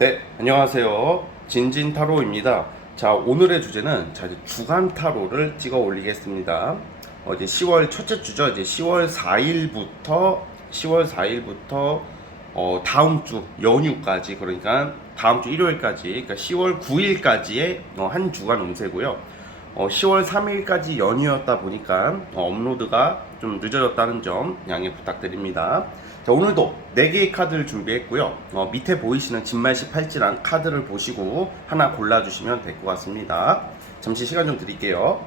네, 안녕하세요. 진진타로입니다. 자, 오늘의 주제는 이제 주간 타로를 찍어 올리겠습니다. 이제 10월 첫째 주죠. 이제 10월 4일부터 다음 주 연휴까지, 그러니까 다음 주 일요일까지, 그러니까 10월 9일까지의 한 주간 운세고요. 10월 3일까지 연휴였다 보니까 업로드가 좀 늦어졌다는 점 양해 부탁드립니다. 자, 오늘도 4개의 카드를 준비했고요. 밑에 보이시는 진말시 팔찌란 카드를 보시고 하나 골라주시면 될 것 같습니다. 잠시 시간 좀 드릴게요.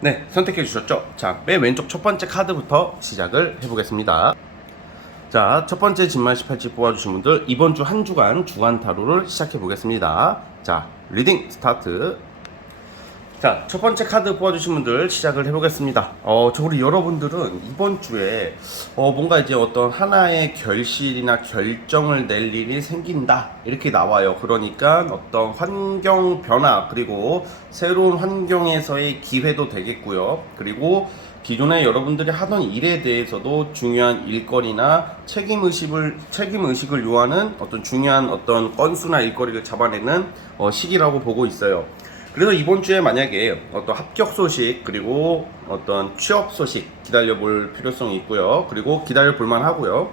네, 선택해 주셨죠? 자, 맨 왼쪽 첫 번째 카드부터 시작을 해보겠습니다. 자, 첫 번째 진말시 팔찌 뽑아주신 분들, 이번 주 한 주간 주간 타로를 시작해 보겠습니다. 자, 리딩 스타트. 자, 첫 번째 카드 뽑아주신 분들 시작을 해보겠습니다. 우리 여러분들은 이번 주에 뭔가 이제 어떤 하나의 결실이나 결정을 낼 일이 생긴다 이렇게 나와요. 그러니까 어떤 환경 변화, 그리고 새로운 환경에서의 기회도 되겠고요. 그리고 기존에 여러분들이 하던 일에 대해서도 중요한 일거리나 책임의식을 요하는 어떤 중요한 어떤 건수나 일거리를 잡아내는 시기라고 보고 있어요. 그래서 이번 주에 만약에 어떤 합격 소식, 그리고 어떤 취업 소식 기다려볼 필요성이 있고요. 그리고 기다려볼만 하고요.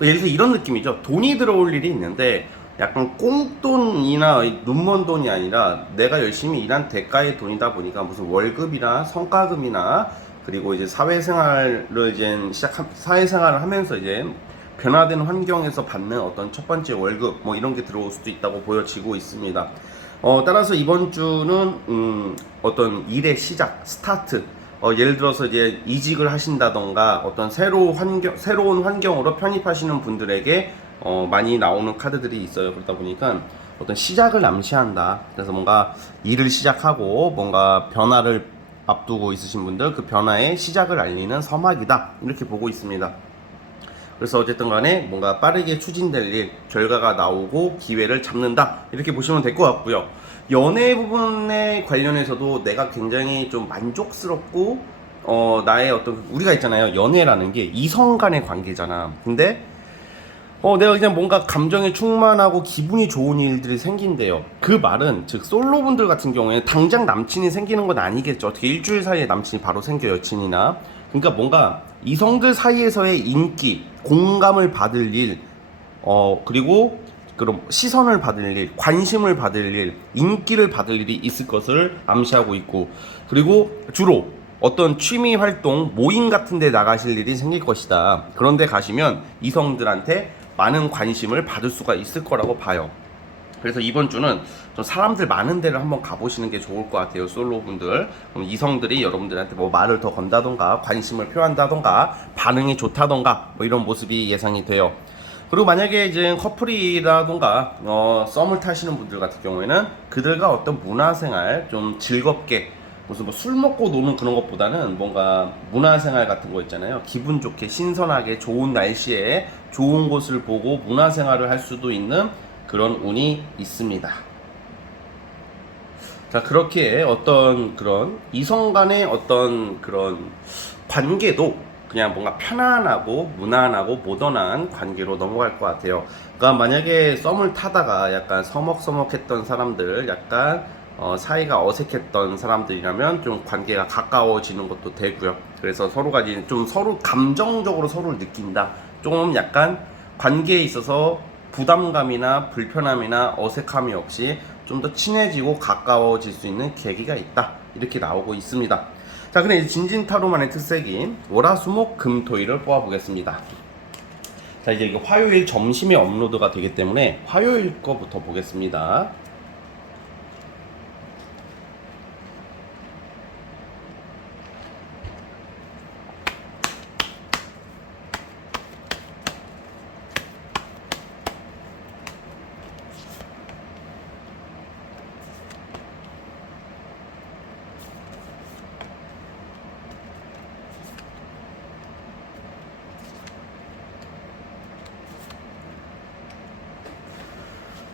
예를 들어 이런 느낌이죠. 돈이 들어올 일이 있는데 약간 꽁돈이나 눈먼 돈이 아니라 내가 열심히 일한 대가의 돈이다 보니까 무슨 월급이나 성과금이나, 그리고 이제 사회생활을 하면서 이제 변화된 환경에서 받는 어떤 첫 번째 월급 뭐 이런 게 들어올 수도 있다고 보여지고 있습니다. 따라서 이번 주는 어떤 일의 시작, 스타트, 예를 들어서 이제 이직을 하신다던가 어떤 새로운 환경으로 편입하시는 분들에게 많이 나오는 카드들이 있어요. 그러다 보니까 어떤 시작을 암시한다. 그래서 뭔가 일을 시작하고 뭔가 변화를 앞두고 있으신 분들, 그 변화의 시작을 알리는 서막이다 이렇게 보고 있습니다. 그래서 어쨌든 간에 뭔가 빠르게 추진될 일, 결과가 나오고 기회를 잡는다 이렇게 보시면 될 것 같고요. 연애 부분에 관련해서도 내가 굉장히 좀 만족스럽고 나의 어떤, 우리가 있잖아요, 연애라는 게 이성 간의 관계잖아. 근데 내가 그냥 뭔가 감정에 충만하고 기분이 좋은 일들이 생긴대요. 그 말은, 즉 솔로분들 같은 경우에는 당장 남친이 생기는 건 아니겠죠. 어떻게 일주일 사이에 남친이 바로 생겨, 여친이나. 그러니까 뭔가 이성들 사이에서의 인기, 공감을 받을 일, 그리고 그럼 시선을 받을 일, 관심을 받을 일, 인기를 받을 일이 있을 것을 암시하고 있고, 그리고 주로 어떤 취미 활동, 모임 같은 데 나가실 일이 생길 것이다. 그런데 가시면 이성들한테 많은 관심을 받을 수가 있을 거라고 봐요. 그래서 이번 주는 좀 사람들 많은 데를 한번 가보시는 게 좋을 것 같아요. 솔로분들. 그럼 이성들이 여러분들한테 뭐 말을 더 건다던가, 관심을 표한다던가, 반응이 좋다던가, 뭐 이런 모습이 예상이 돼요. 그리고 만약에 이제 커플이라던가 썸을 타시는 분들 같은 경우에는 그들과 어떤 문화생활 좀 즐겁게, 무슨 뭐 술 먹고 노는 그런 것보다는 뭔가 문화생활 같은 거 있잖아요. 기분 좋게 신선하게 좋은 날씨에 좋은 곳을 보고 문화생활을 할 수도 있는 그런 운이 있습니다. 자, 그렇게 어떤 그런 이성 간의 어떤 그런 관계도 그냥 뭔가 편안하고 무난하고 모던한 관계로 넘어갈 것 같아요. 그러니까 만약에 썸을 타다가 약간 서먹서먹했던 사람들, 약간 사이가 어색했던 사람들이라면 좀 관계가 가까워지는 것도 되고요. 그래서 서로가 이제 좀 서로 감정적으로 서로를 느낀다. 좀 약간 관계에 있어서 부담감이나 불편함이나 어색함이 없이 좀 더 친해지고 가까워질 수 있는 계기가 있다 이렇게 나오고 있습니다. 자, 근데 이제 진진타로만의 특색인 월화수목금토일을 뽑아보겠습니다. 자, 이제 이거 화요일 점심에 업로드가 되기 때문에 화요일 거부터 보겠습니다.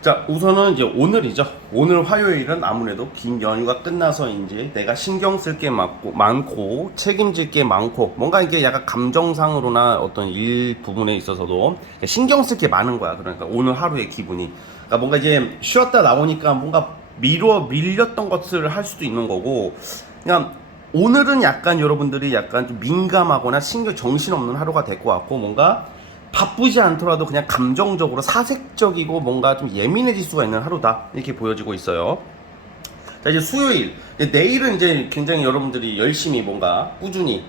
자, 우선은 이제 오늘이죠. 오늘 화요일은 아무래도 긴 연휴가 끝나서 이제 내가 신경 쓸 게 많고, 책임질 게 많고, 뭔가 이게 약간 감정상으로나 어떤 일 부분에 있어서도 신경 쓸 게 많은 거야. 그러니까 오늘 하루의 기분이. 그러니까 뭔가 이제 쉬었다 나오니까 뭔가 밀렸던 것을 할 수도 있는 거고, 그냥 오늘은 약간 여러분들이 약간 좀 민감하거나 정신없는 하루가 될 것 같고, 뭔가 바쁘지 않더라도 그냥 감정적으로 사색적이고 뭔가 좀 예민해질 수가 있는 하루다, 이렇게 보여지고 있어요. 자, 이제 수요일, 내일은 이제 굉장히 여러분들이 열심히 뭔가 꾸준히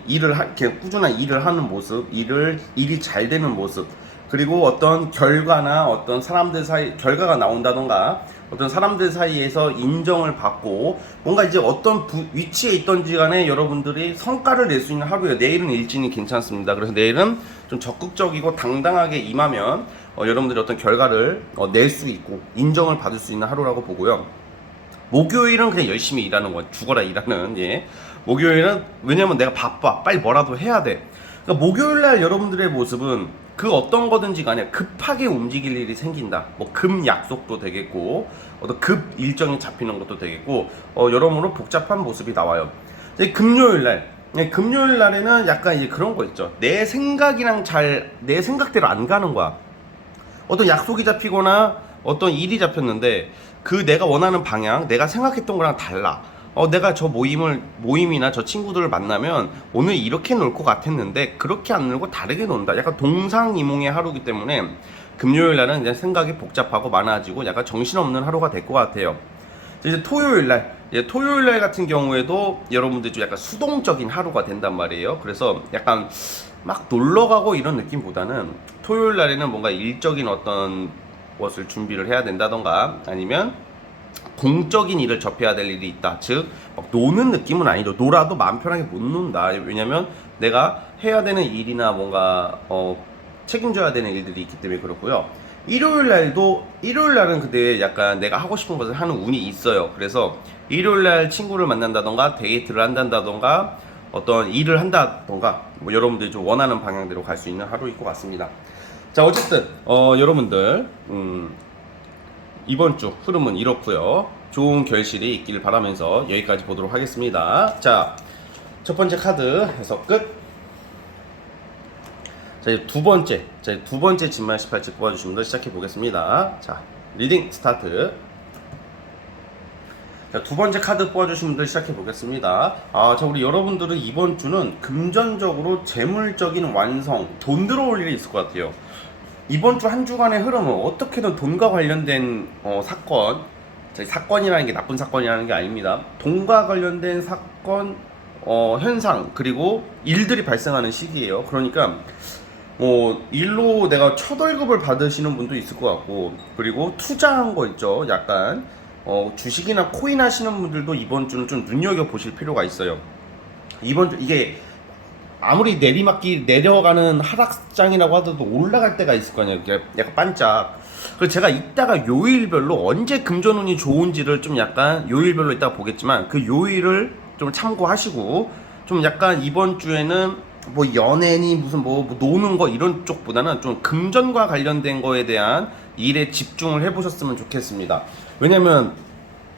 꾸준한 일을 하는 모습, 일이 잘 되는 모습, 그리고 어떤 결과나 어떤 사람들 사이 결과가 나온다던가 어떤 사람들 사이에서 인정을 받고 뭔가 이제 어떤 위치에 있던지 간에 여러분들이 성과를 낼 수 있는 하루예요. 내일은 일진이 괜찮습니다. 그래서 내일은 좀 적극적이고 당당하게 임하면 여러분들이 어떤 결과를 낼 수 있고 인정을 받을 수 있는 하루라고 보고요. 목요일은 그냥 열심히 일하는 거, 죽어라 일하는. 예. 목요일은 왜냐면 내가 바빠, 빨리 뭐라도 해야 돼. 그러니까 목요일날 여러분들의 모습은 그 어떤 거든지 간에 급하게 움직일 일이 생긴다. 뭐 급 약속도 되겠고, 어떤 급 일정이 잡히는 것도 되겠고, 여러모로 복잡한 모습이 나와요. 이제 금요일 날에는 약간 이제 그런 거 있죠. 내 생각대로 안 가는 거야. 어떤 약속이 잡히거나 어떤 일이 잡혔는데 그 내가 원하는 방향, 내가 생각했던 거랑 달라. 내가 저 모임이나 저 친구들을 만나면 오늘 이렇게 놀 것 같았는데 그렇게 안 놀고 다르게 논다. 약간 동상이몽의 하루기 때문에 금요일 날은 그냥 생각이 복잡하고 많아지고 약간 정신없는 하루가 될 것 같아요. 이제 토요일 날 같은 경우에도 여러분들 좀 약간 수동적인 하루가 된단 말이에요. 그래서 약간 막 놀러 가고 이런 느낌보다는 토요일 날에는 뭔가 일적인 어떤 것을 준비를 해야 된다던가 아니면 공적인 일을 접해야 될 일이 있다. 즉, 막 노는 느낌은 아니죠. 놀아도 마음 편하게 못 논다. 왜냐면 내가 해야 되는 일이나 뭔가 책임져야 되는 일들이 있기 때문에 그렇고요. 일요일 날은 근데 약간 내가 하고 싶은 것을 하는 운이 있어요. 그래서 일요일 날 친구를 만난다던가 데이트를 한다던가 어떤 일을 한다던가 뭐 여러분들이 좀 원하는 방향대로 갈 수 있는 하루일 것 같습니다. 자, 어쨌든 여러분들 이번 주 흐름은 이렇고요. 좋은 결실이 있길 바라면서 여기까지 보도록 하겠습니다. 자, 첫 번째 카드 해석 끝. 자, 이제 두 번째 진말 18집 뽑아주시면 시작해 보겠습니다. 자, 리딩 스타트. 자, 두 번째 카드 뽑아주신 분들 시작해 보겠습니다. 자, 우리 여러분들은 이번 주는 금전적으로 재물적인 완성, 돈 들어올 일이 있을 것 같아요. 이번 주 한 주간의 흐름은 어떻게든 돈과 관련된 사건, 사건이라는 게 나쁜 사건이라는 게 아닙니다. 돈과 관련된 사건, 현상, 그리고 일들이 발생하는 시기예요. 그러니까 일로 내가 첫 월급을 받으시는 분도 있을 것 같고, 그리고 투자한 거 있죠. 약간 주식이나 코인 하시는 분들도 이번 주는 좀 눈여겨 보실 필요가 있어요. 이번 주 이게 아무리 내려가는 하락장이라고 하더라도 올라갈 때가 있을 거 아니에요. 약간 반짝. 그래서 제가 이따가 요일별로 언제 금전운이 좋은지를 좀 약간 요일별로 이따가 보겠지만 그 요일을 좀 참고하시고 좀 약간 이번 주에는 뭐 연애니 무슨 뭐 노는 거 이런 쪽보다는 좀 금전과 관련된 거에 대한 일에 집중을 해보셨으면 좋겠습니다. 왜냐면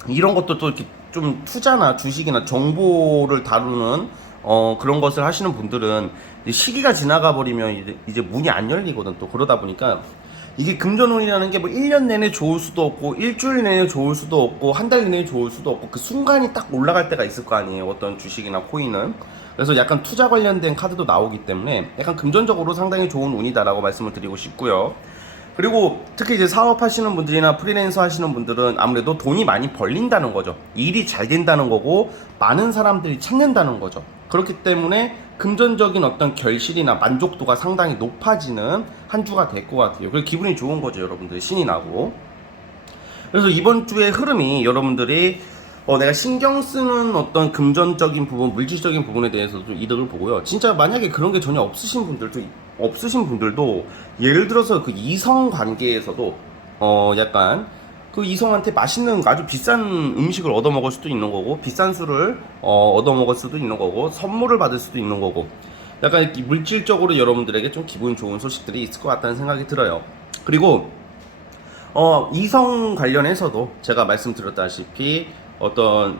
이런 것도 또 이렇게 좀 투자나 주식이나 정보를 다루는 그런 것을 하시는 분들은 시기가 지나가 버리면 이제 문이 안 열리거든. 또 그러다 보니까 이게 금전운이라는 게 뭐 1년 내내 좋을 수도 없고 일주일 내내 좋을 수도 없고 한 달 내내 좋을 수도 없고 그 순간이 딱 올라갈 때가 있을 거 아니에요. 어떤 주식이나 코인은. 그래서 약간 투자 관련된 카드도 나오기 때문에 약간 금전적으로 상당히 좋은 운이다라고 말씀을 드리고 싶고요. 그리고 특히 이제 사업하시는 분들이나 프리랜서 하시는 분들은 아무래도 돈이 많이 벌린다는 거죠. 일이 잘 된다는 거고 많은 사람들이 찾는다는 거죠. 그렇기 때문에 금전적인 어떤 결실이나 만족도가 상당히 높아지는 한 주가 될 것 같아요. 그래서 기분이 좋은 거죠, 여러분들. 신이 나고. 그래서 이번 주의 흐름이 여러분들이 내가 신경 쓰는 어떤 금전적인 부분, 물질적인 부분에 대해서도 이득을 보고요. 진짜 만약에 그런 게 전혀 없으신 분들도 예를 들어서 그 이성 관계에서도 약간 그 이성한테 맛있는 아주 비싼 음식을 얻어먹을 수도 있는 거고 비싼 술을 얻어먹을 수도 있는 거고 선물을 받을 수도 있는 거고 약간 이렇게 물질적으로 여러분들에게 좀 기분 좋은 소식들이 있을 것 같다는 생각이 들어요. 그리고 이성 관련해서도 제가 말씀드렸다시피 어떤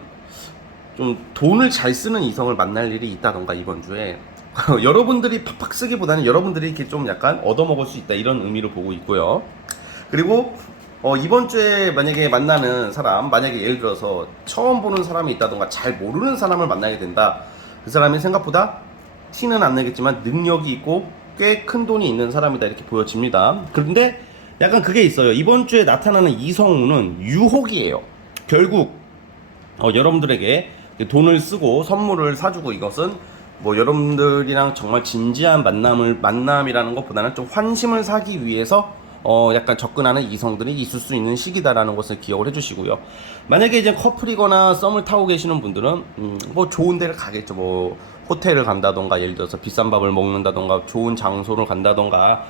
좀 돈을 잘 쓰는 이성을 만날 일이 있다던가 이번 주에 여러분들이 팍팍 쓰기보다는 여러분들이 이렇게 좀 약간 얻어먹을 수 있다 이런 의미로 보고 있고요. 그리고 이번 주에 만약에 만나는 사람, 만약에 예를 들어서 처음 보는 사람이 있다던가 잘 모르는 사람을 만나게 된다. 그 사람이 생각보다 티는 안 내겠지만 능력이 있고 꽤 큰 돈이 있는 사람이다 이렇게 보여집니다. 그런데 약간 그게 있어요. 이번 주에 나타나는 이성우는 유혹이에요. 결국 여러분들에게 돈을 쓰고 선물을 사주고 이것은 뭐 여러분들이랑 정말 진지한 만남이라는 것보다는 좀 환심을 사기 위해서 약간 접근하는 이성들이 있을 수 있는 시기다라는 것을 기억을 해주시고요. 만약에 이제 커플이거나 썸을 타고 계시는 분들은 뭐 좋은 데를 가겠죠. 뭐 호텔을 간다던가 예를 들어서 비싼 밥을 먹는다던가 좋은 장소를 간다던가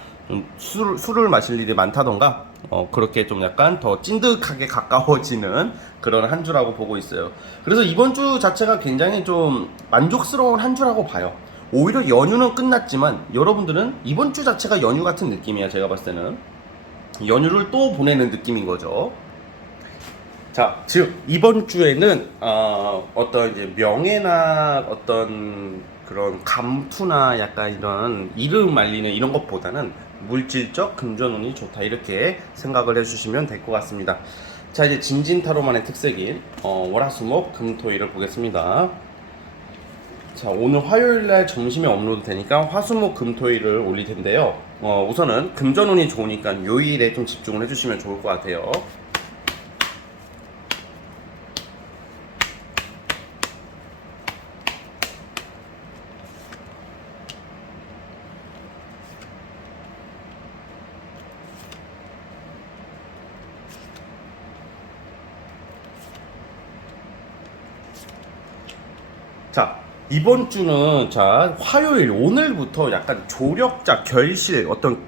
술을 마실 일이 많다던가 그렇게 좀 약간 더 찐득하게 가까워지는 그런 한 주라고 보고 있어요. 그래서 이번 주 자체가 굉장히 좀 만족스러운 한 주라고 봐요. 오히려 연휴는 끝났지만 여러분들은 이번 주 자체가 연휴 같은 느낌이야. 제가 봤을 때는 연휴를 또 보내는 느낌인 거죠. 자, 즉 이번 주에는 어떤 이제 명예나 어떤 그런 감투나 약간 이런 이름 알리는 이런 것보다는 물질적 금전운이 좋다 이렇게 생각을 해주시면 될 것 같습니다. 자, 이제 진진타로만의 특색인 월화수목 금토일을 보겠습니다. 자, 오늘 화요일날 점심에 업로드 되니까 화수목 금토일을 올릴 텐데요. 우선은 금전운이 좋으니까 요일에 좀 집중을 해주시면 좋을 것 같아요. 자, 이번 주는 자 화요일 오늘부터 약간 조력자 결실 어떤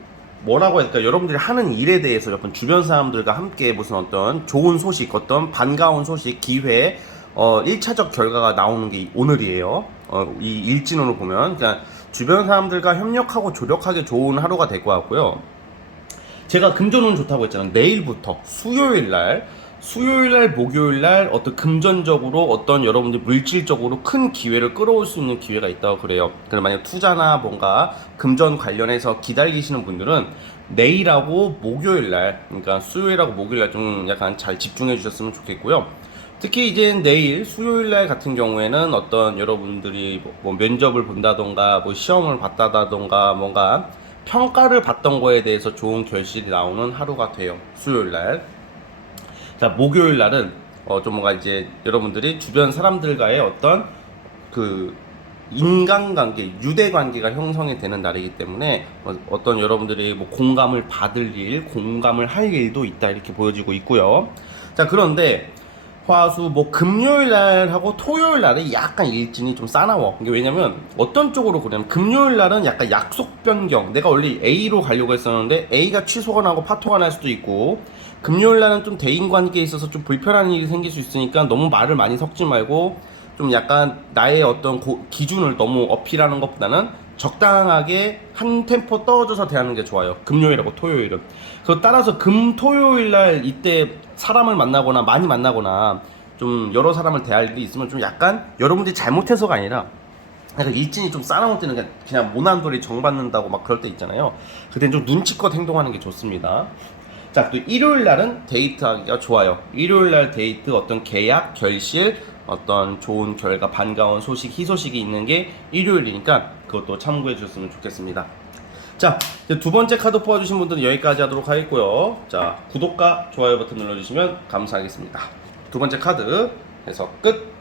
뭐라고 할까 여러분들이 하는 일에 대해서 약간 주변 사람들과 함께 무슨 어떤 좋은 소식 어떤 반가운 소식 기회 1차적 결과가 나오는 게 오늘이에요. 이 일진으로 보면 그냥 주변 사람들과 협력하고 조력하기 좋은 하루가 될 것 같고요. 제가 금전운 좋다고 했잖아요. 내일부터 수요일날, 목요일날 어떤 금전적으로 어떤 여러분들 물질적으로 큰 기회를 끌어올 수 있는 기회가 있다고 그래요. 그럼 만약 투자나 뭔가 금전 관련해서 기다리시는 분들은 내일하고 목요일날, 그러니까 수요일하고 목요일날 좀 약간 잘 집중해 주셨으면 좋겠고요. 특히 이제 내일 수요일날 같은 경우에는 어떤 여러분들이 뭐 면접을 본다던가 뭐 시험을 봤다던가 뭔가 평가를 받던 거에 대해서 좋은 결실이 나오는 하루가 돼요. 수요일날. 자, 목요일날은 좀 뭔가 이제 여러분들이 주변 사람들과의 어떤 그 인간관계, 유대관계가 형성이 되는 날이기 때문에 어떤 여러분들이 뭐 공감을 받을 일, 공감을 할 일도 있다 이렇게 보여지고 있고요. 자, 그런데 화수 뭐 금요일 날하고 토요일 날은 약간 일진이 좀 싸나워. 이게 왜냐면 어떤 쪽으로 그러냐면 금요일 날은 약간 약속 변경. 내가 원래 A로 가려고 했었는데 A가 취소가 나고 파토가 날 수도 있고 금요일 날은 좀 대인 관계에 있어서 좀 불편한 일이 생길 수 있으니까 너무 말을 많이 섞지 말고 좀 약간 나의 어떤 기준을 너무 어필하는 것보다는 적당하게 한 템포 떨어져서 대하는 게 좋아요. 금요일하고 토요일은. 그거 따라서 토요일 날 이때 사람을 만나거나 많이 만나거나 좀 여러 사람을 대할 일이 있으면 좀 약간 여러분들이 잘못해서가 아니라 약간 일진이 좀 싸나울 때는 그냥 모난돌이 정받는다고 막 그럴 때 있잖아요. 그땐 좀 눈치껏 행동하는 게 좋습니다. 자, 또 일요일 날은 데이트하기가 좋아요. 일요일 날 데이트 어떤 계약, 결실, 어떤 좋은 결과, 반가운 소식, 희소식이 있는 게 일요일이니까 그것도 참고해 주셨으면 좋겠습니다. 자, 이제 두 번째 카드 뽑아주신 분들은 여기까지 하도록 하겠고요. 자, 구독과 좋아요 버튼 눌러주시면 감사하겠습니다. 두 번째 카드 해서 끝.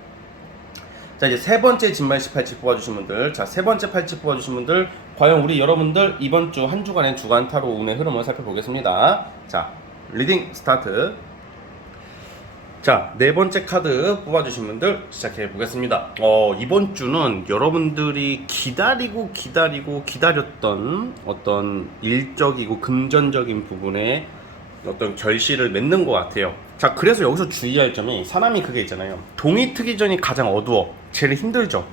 자, 이제 세 번째 진말씨 팔찌 뽑아주신 분들, 자, 세 번째 팔찌 뽑아주신 분들, 과연 우리 여러분들 이번 주 한 주간의 주간 타로 운의 흐름을 살펴보겠습니다. 자, 리딩 스타트. 자, 네 번째 카드 뽑아주신 분들 시작해 보겠습니다. 이번 주는 여러분들이 기다렸던 어떤 일적이고 금전적인 부분에 어떤 결실을 맺는 것 같아요. 자, 그래서 여기서 주의할 점이 사람이 그게 있잖아요. 동이 트기 전이 가장 어두워. 제일 힘들죠.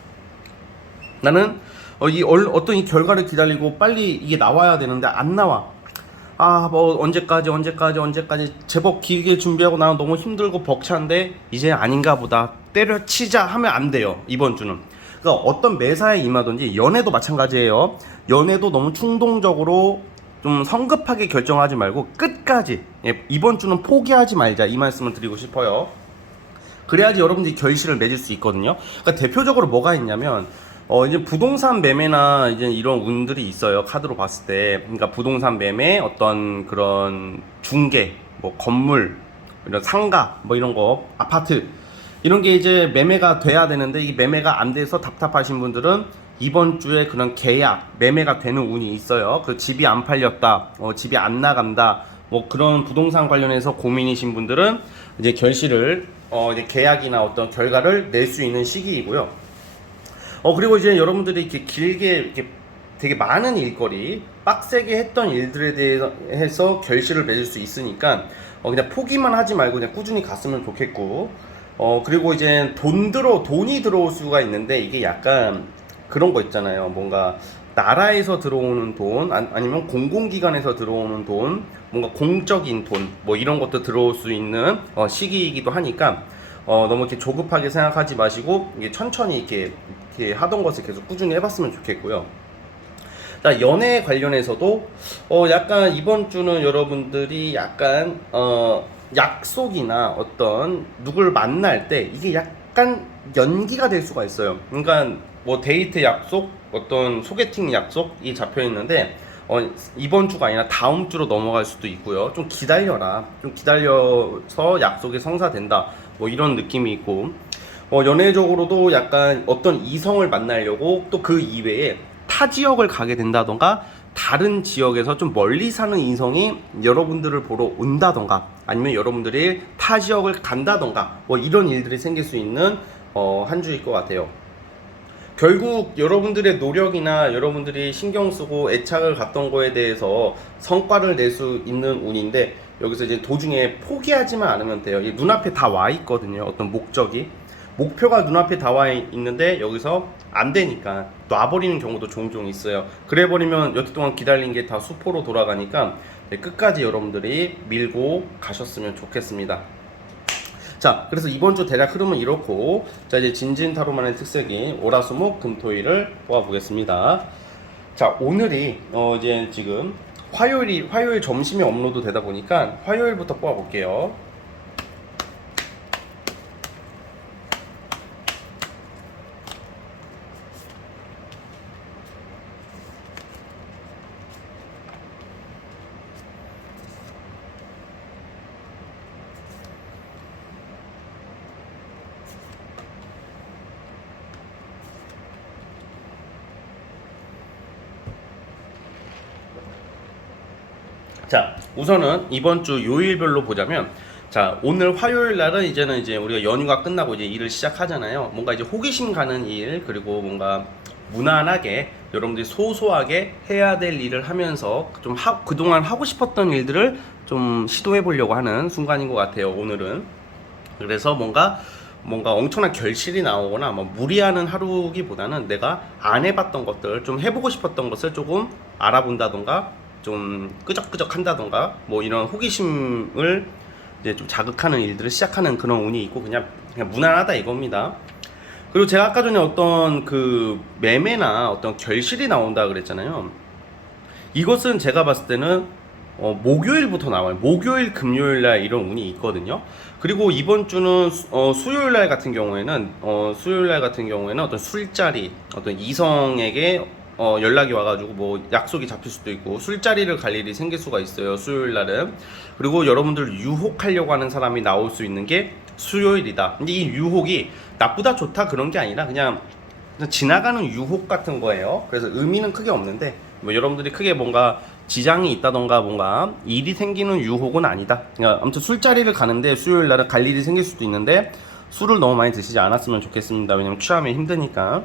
나는 어떤 이 결과를 기다리고 빨리 이게 나와야 되는데 안 나와. 아 뭐 언제까지 제법 길게 준비하고 나는 너무 힘들고 벅찬데 이제 아닌가 보다 때려치자 하면 안 돼요. 이번 주는 그러니까 어떤 매사에 임하든지, 연애도 마찬가지예요. 연애도 너무 충동적으로 좀 성급하게 결정하지 말고 끝까지, 이번 주는 포기하지 말자, 이 말씀을 드리고 싶어요. 그래야지 여러분들이 결실을 맺을 수 있거든요. 그러니까 대표적으로 뭐가 있냐면 이제 부동산 매매나 이제 이런 운들이 있어요. 카드로 봤을 때. 그러니까 부동산 매매, 어떤 그런 중개, 뭐 건물, 이런 상가, 뭐 이런 거, 아파트 이런 게 이제 매매가 돼야 되는데 이 매매가 안 돼서 답답하신 분들은 이번 주에 그런 계약, 매매가 되는 운이 있어요. 그 집이 안 팔렸다, 집이 안 나간다, 뭐 그런 부동산 관련해서 고민이신 분들은 이제 결실을 이제 계약이나 어떤 결과를 낼 수 있는 시기이고요. 그리고 이제 여러분들이 이렇게 길게 이렇게 되게 많은 일거리, 빡세게 했던 일들에 대해서 결실을 맺을 수 있으니까 그냥 포기만 하지 말고 그냥 꾸준히 갔으면 좋겠고, 그리고 이제 돈이 들어올 수가 있는데 이게 약간 그런 거 있잖아요. 뭔가 나라에서 들어오는 돈, 아니면 공공기관에서 들어오는 돈, 뭔가 공적인 돈, 뭐 이런 것도 들어올 수 있는 시기이기도 하니까 너무 이렇게 조급하게 생각하지 마시고 이게 천천히 이렇게 하던 것을 계속 꾸준히 해봤으면 좋겠고요. 자, 연애 관련해서도 약간 이번 주는 여러분들이 약간 약속이나 어떤 누굴 만날 때 이게 약간 연기가 될 수가 있어요. 그러니까 뭐 데이트 약속, 어떤 소개팅 약속이 잡혀 있는데 이번 주가 아니라 다음 주로 넘어갈 수도 있고요. 좀 기다려라, 좀 기다려서 약속이 성사된다, 뭐 이런 느낌이 있고, 연애적으로도 약간 어떤 이성을 만나려고 또 그 이외에 타 지역을 가게 된다던가, 다른 지역에서 좀 멀리 사는 이성이 여러분들을 보러 온다던가, 아니면 여러분들이 타 지역을 간다던가, 뭐 이런 일들이 생길 수 있는 한 주일 것 같아요. 결국 여러분들의 노력이나 여러분들이 신경 쓰고 애착을 갖던 거에 대해서 성과를 낼 수 있는 운인데, 여기서 이제 도중에 포기하지만 않으면 돼요. 눈앞에 다 와 있거든요. 어떤 목표가 눈앞에 다 와 있는데 여기서 안 되니까 놔버리는 경우도 종종 있어요. 그래 버리면 여태 동안 기다린 게 다 수포로 돌아가니까 끝까지 여러분들이 밀고 가셨으면 좋겠습니다. 자, 그래서 이번 주 대략 흐름은 이렇고, 자, 이제 진진타로만의 특색인 월화수목 금토일을 뽑아보겠습니다. 자, 오늘이 이제 지금 화요일 점심에 업로드 되다 보니까 화요일부터 뽑아볼게요. 자, 우선은 이번 주 요일별로 보자면, 자, 오늘 화요일 날은 이제는 이제 우리가 연휴가 끝나고 이제 일을 시작하잖아요. 뭔가 이제 호기심 가는 일, 그리고 뭔가 무난하게 여러분들이 소소하게 해야 될 일을 하면서 좀 그동안 하고 싶었던 일들을 좀 시도해 보려고 하는 순간인 것 같아요, 오늘은. 그래서 뭔가 엄청난 결실이 나오거나 뭐 무리하는 하루기보다는 내가 안 해봤던 것들, 좀 해보고 싶었던 것을 조금 알아본다던가, 좀 끄적끄적 한다던가, 뭐 이런 호기심을 이제 좀 자극하는 일들을 시작하는 그런 운이 있고, 그냥 무난하다 이겁니다. 그리고 제가 아까 전에 어떤 그 매매나 어떤 결실이 나온다 그랬잖아요. 이것은 제가 봤을 때는 목요일부터 나와요. 목요일, 금요일 날 이런 운이 있거든요. 그리고 이번 주는 수요일 날 같은 경우에는 어떤 술자리, 어떤 이성에게 연락이 와가지고 뭐 약속이 잡힐 수도 있고 술자리를 갈 일이 생길 수가 있어요, 수요일 날은. 그리고 여러분들 유혹하려고 하는 사람이 나올 수 있는 게 수요일이다. 근데 이 유혹이 나쁘다 좋다 그런 게 아니라 그냥 지나가는 유혹 같은 거예요. 그래서 의미는 크게 없는데, 뭐 여러분들이 크게 뭔가 지장이 있다던가 뭔가 일이 생기는 유혹은 아니다. 그러니까 아무튼 술자리를 가는데 수요일 날은 갈 일이 생길 수도 있는데 술을 너무 많이 드시지 않았으면 좋겠습니다. 왜냐면 취하면 힘드니까.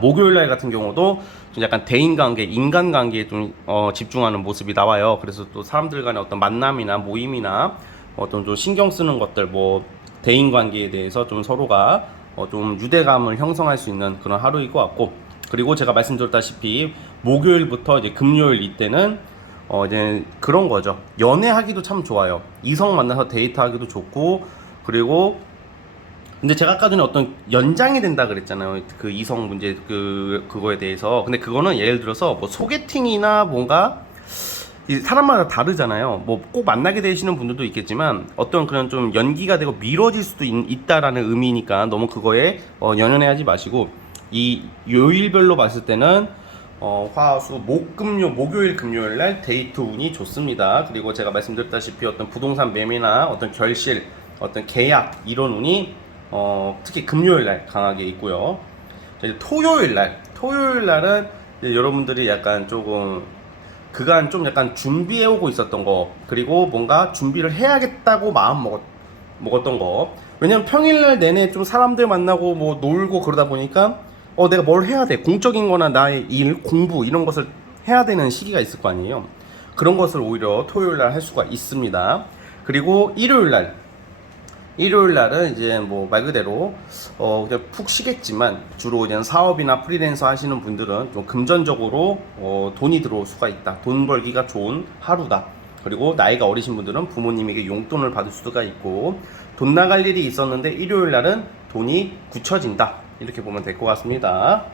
목요일 날 같은 경우도 좀 약간 대인관계, 인간관계에 좀 집중하는 모습이 나와요. 그래서 또 사람들 간의 어떤 만남이나 모임이나 어떤 좀 신경 쓰는 것들, 뭐 대인관계에 대해서 좀 서로가 좀 유대감을 형성할 수 있는 그런 하루일 것 같고, 그리고 제가 말씀드렸다시피 목요일부터 이제 금요일 이때는 이제 그런 거죠. 연애하기도 참 좋아요. 이성 만나서 데이트하기도 좋고, 그리고 근데 제가 아까 전에 어떤 연장이 된다 그랬잖아요. 그 이성 문제 그거에 대해서. 근데 그거는 예를 들어서 뭐 소개팅이나 뭔가 이 사람마다 다르잖아요. 뭐 꼭 만나게 되시는 분들도 있겠지만 어떤 그런 좀 연기가 되고 미뤄질 수도 있다라는 의미니까 너무 그거에 연연해하지 마시고, 이 요일별로 봤을 때는 화수 목요일 금요일 날 데이트 운이 좋습니다. 그리고 제가 말씀드렸다시피 어떤 부동산 매매나 어떤 결실, 어떤 계약 이런 운이 특히 금요일 날 강하게 있고요. 이제 토요일 날은 이제 여러분들이 약간 조금 그간 좀 약간 준비해오고 있었던 거, 그리고 뭔가 준비를 해야겠다고 먹었던 거. 왜냐면 평일날 내내 좀 사람들 만나고 뭐 놀고 그러다 보니까 내가 뭘 해야 돼, 공적인 거나 나의 일, 공부 이런 것을 해야 되는 시기가 있을 거 아니에요. 그런 것을 오히려 토요일 날 할 수가 있습니다. 그리고 일요일 날은 이제 뭐 말 그대로 그냥 푹 쉬겠지만, 주로 이제 사업이나 프리랜서 하시는 분들은 좀 금전적으로 돈이 들어올 수가 있다. 돈 벌기가 좋은 하루다. 그리고 나이가 어리신 분들은 부모님에게 용돈을 받을 수가 있고, 돈 나갈 일이 있었는데 일요일 날은 돈이 굳혀진다. 이렇게 보면 될 것 같습니다.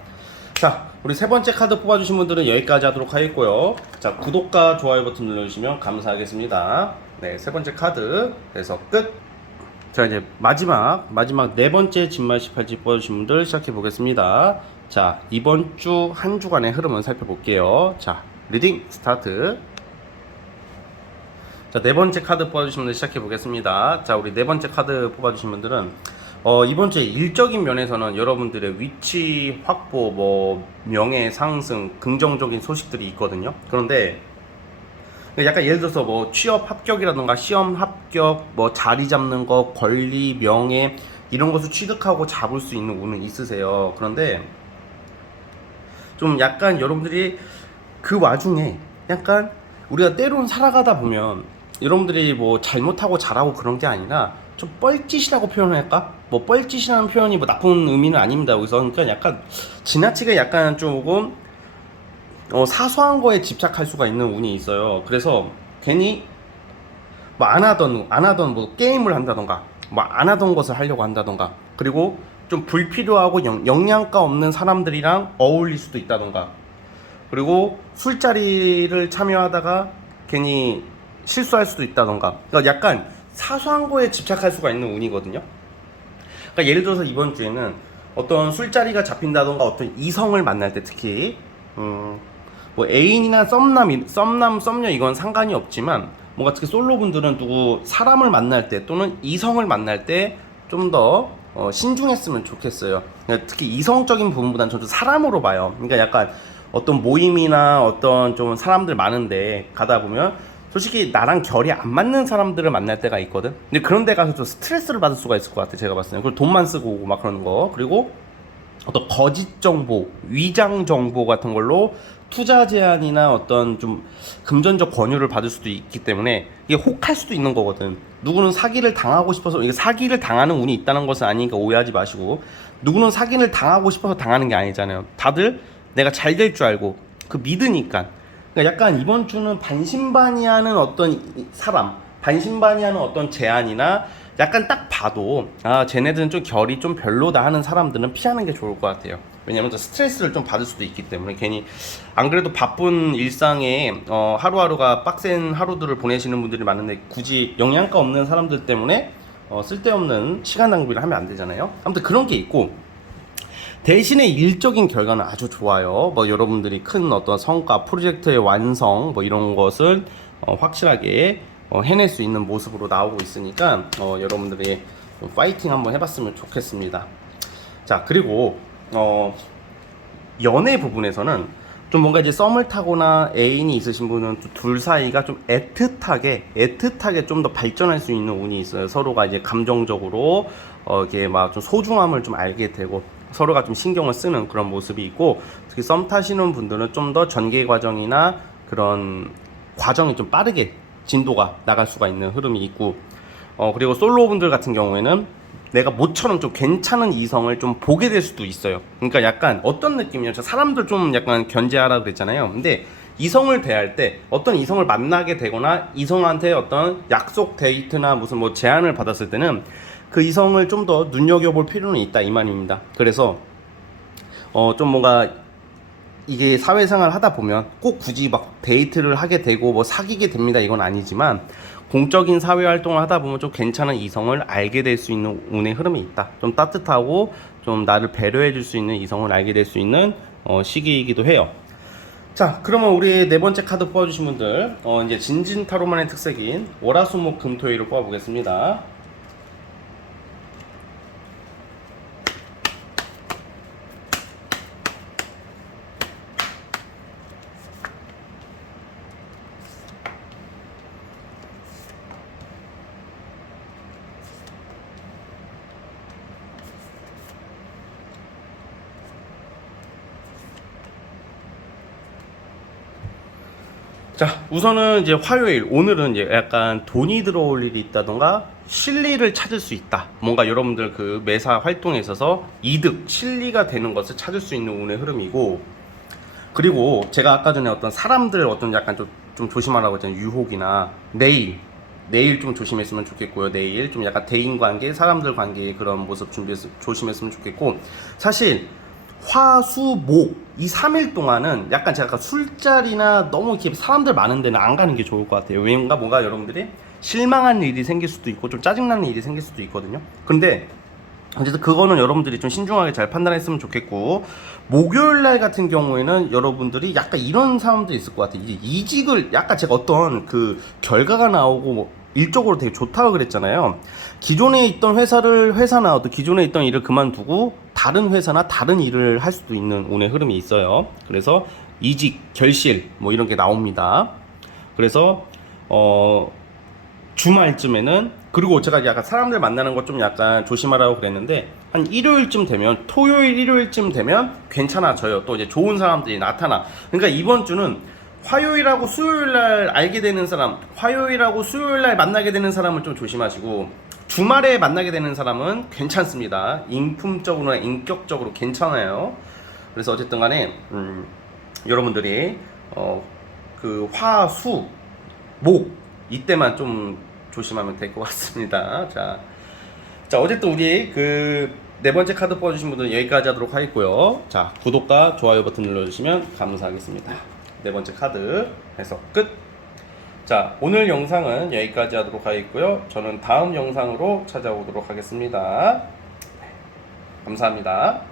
자, 우리 세 번째 카드 뽑아주신 분들은 여기까지 하도록 하겠고요. 자, 구독과 좋아요 버튼 눌러주시면 감사하겠습니다. 네, 세 번째 카드 해서 끝. 자, 이제 마지막 네 번째 진말시 팔찌 뽑아주신 분들 시작해 보겠습니다. 자, 이번 주 한 주간의 흐름을 살펴볼게요. 자, 리딩 스타트. 자, 네 번째 카드 뽑아주신 분들 시작해 보겠습니다. 자, 우리 네 번째 카드 뽑아주신 분들은 이번 주에 일적인 면에서는 여러분들의 위치 확보, 뭐 명예 상승, 긍정적인 소식들이 있거든요. 그런데 약간 예를 들어서 뭐 취업 합격이라던가 시험 합격, 뭐 자리 잡는 거, 권리, 명예 이런 것을 취득하고 잡을 수 있는 운은 있으세요. 그런데 좀 약간 여러분들이 그 와중에 약간 우리가 때론 살아가다 보면 여러분들이 뭐 잘못하고 잘하고 그런 게 아니라 좀 뻘짓이라고 표현할까? 뭐 뻘짓이라는 표현이 뭐 나쁜 의미는 아닙니다. 여기서 그러니까 약간 지나치게 약간 조금 사소한 거에 집착할 수가 있는 운이 있어요. 그래서 괜히 뭐 안 하던 뭐 게임을 한다던가, 뭐 안 하던 것을 하려고 한다던가, 그리고 좀 불필요하고 영양가 없는 사람들이랑 어울릴 수도 있다던가, 그리고 술자리를 참여하다가 괜히 실수할 수도 있다던가. 그러니까 약간 사소한 거에 집착할 수가 있는 운이거든요. 그러니까 예를 들어서 이번 주에는 어떤 술자리가 잡힌다던가, 어떤 이성을 만날 때 특히 뭐 애인이나 썸남, 썸녀 이건 상관이 없지만, 뭔가 특히 솔로분들은 누구 사람을 만날 때 또는 이성을 만날 때 좀 더 신중했으면 좋겠어요. 그러니까 특히 이성적인 부분보다는 저도 사람으로 봐요. 그러니까 약간 어떤 모임이나 어떤 좀 사람들 많은데 가다 보면 솔직히 나랑 결이 안 맞는 사람들을 만날 때가 있거든. 근데 그런 데 가서 좀 스트레스를 받을 수가 있을 것 같아, 제가 봤을 때. 그리고 돈만 쓰고 오고 막 그러는 거. 그리고 어떤 거짓 정보, 위장 정보 같은 걸로 투자 제한이나 어떤 좀 금전적 권유를 받을 수도 있기 때문에 이게 혹할 수도 있는 거거든. 누구는 사기를 당하고 싶어서, 이게 사기를 당하는 운이 있다는 것은 아니니까 오해하지 마시고, 누구는 사기를 당하고 싶어서 당하는 게 아니잖아요. 다들 내가 잘 될 줄 알고 그 믿으니까. 그러니까 약간 이번 주는 반신반의하는 어떤 사람, 반신반의하는 어떤 제안이나 약간 딱 봐도 쟤네들은 좀 결이 좀 별로다 하는 사람들은 피하는 게 좋을 것 같아요. 왜냐면 스트레스를 좀 받을 수도 있기 때문에. 괜히 안 그래도 바쁜 일상에 하루하루가 빡센 하루들을 보내시는 분들이 많은데 굳이 영양가 없는 사람들 때문에 쓸데없는 시간 낭비를 하면 안 되잖아요. 아무튼 그런 게 있고, 대신에 일적인 결과는 아주 좋아요. 뭐 여러분들이 큰 어떤 성과, 프로젝트의 완성 뭐 이런 것을 확실하게 해낼 수 있는 모습으로 나오고 있으니까 여러분들이 파이팅 한번 해봤으면 좋겠습니다. 자, 그리고 연애 부분에서는 좀 뭔가 이제 썸을 타거나 애인이 있으신 분은 둘 사이가 좀 애틋하게 좀 더 발전할 수 있는 운이 있어요. 서로가 이제 감정적으로 이게 막 좀 소중함을 좀 알게 되고 서로가 좀 신경을 쓰는 그런 모습이 있고, 특히 썸 타시는 분들은 좀 더 전개 과정이나 그런 과정이 좀 빠르게 진도가 나갈 수가 있는 흐름이 있고, 그리고 솔로분들 같은 경우에는 내가 모처럼 좀 괜찮은 이성을 좀 보게 될 수도 있어요. 그러니까 약간 어떤 느낌이냐면, 저 사람들 좀 약간 견제하라 그랬잖아요. 근데 이성을 대할 때 어떤 이성을 만나게 되거나 이성한테 어떤 약속 데이트나 무슨 뭐 제안을 받았을 때는 그 이성을 좀 더 눈여겨볼 필요는 있다 이 말입니다. 그래서 좀 뭔가 이게 사회생활 하다 보면 꼭 굳이 막 데이트를 하게 되고 뭐 사귀게 됩니다 이건 아니지만 공적인 사회 활동을 하다 보면 좀 괜찮은 이성을 알게 될 수 있는 운의 흐름이 있다. 좀 따뜻하고 좀 나를 배려해 줄 수 있는 이성을 알게 될 수 있는 시기이기도 해요. 자, 그러면 우리 네 번째 카드 뽑아주신 분들 이제 진진타로만의 특색인 월화수목금토일을 뽑아보겠습니다. 자, 우선은 이제 화요일, 오늘은 이제 약간 돈이 들어올 일이 있다던가 실리를 찾을 수 있다. 뭔가 여러분들 그 매사 활동에 있어서 이득, 실리가 되는 것을 찾을 수 있는 운의 흐름이고, 그리고 제가 아까 전에 어떤 사람들 어떤 약간 좀 조심하라고 했잖아요. 유혹이나 내일 좀 조심했으면 좋겠고요. 내일 좀 약간 대인 관계, 사람들 관계의 그런 모습 조심했으면 좋겠고, 사실 화수목 이 3일 동안은 약간 제가 아까 술자리나 너무 이렇게 사람들 많은 데는 안 가는 게 좋을 것 같아요. 왜냐면 뭔가 여러분들이 실망한 일이 생길 수도 있고 좀 짜증나는 일이 생길 수도 있거든요. 근데 어쨌든 그거는 여러분들이 좀 신중하게 잘 판단했으면 좋겠고, 목요일 날 같은 경우에는 여러분들이 약간 이런 사람도 있을 것 같아요. 이제 이직을 약간 제가 어떤 그 결과가 나오고 뭐 일적으로 되게 좋다고 그랬잖아요. 기존에 있던 회사나 어떤 기존에 있던 일을 그만두고 다른 회사나 다른 일을 할 수도 있는 운의 흐름이 있어요. 그래서 이직, 결실 뭐 이런 게 나옵니다. 그래서 주말쯤에는, 그리고 제가 약간 사람들 만나는 거 좀 약간 조심하라고 그랬는데 한 일요일쯤 되면, 토요일 일요일쯤 되면 괜찮아져요. 또 이제 좋은 사람들이 나타나. 그러니까 이번 주는 화요일하고 수요일날 알게 되는 사람, 화요일하고 수요일날 만나게 되는 사람을 좀 조심하시고, 주말에 만나게 되는 사람은 괜찮습니다. 인품적으로나 인격적으로 괜찮아요. 그래서 어쨌든 간에 여러분들이 그 화, 수, 목 이때만 좀 조심하면 될 것 같습니다. 자, 어쨌든 우리 그 네 번째 카드 뽑아주신 분들은 여기까지 하도록 하겠고요. 자, 구독과 좋아요 버튼 눌러주시면 감사하겠습니다. 네 번째 카드 해석 끝. 자, 오늘 영상은 여기까지 하도록 하겠고요. 저는 다음 영상으로 찾아오도록 하겠습니다. 감사합니다.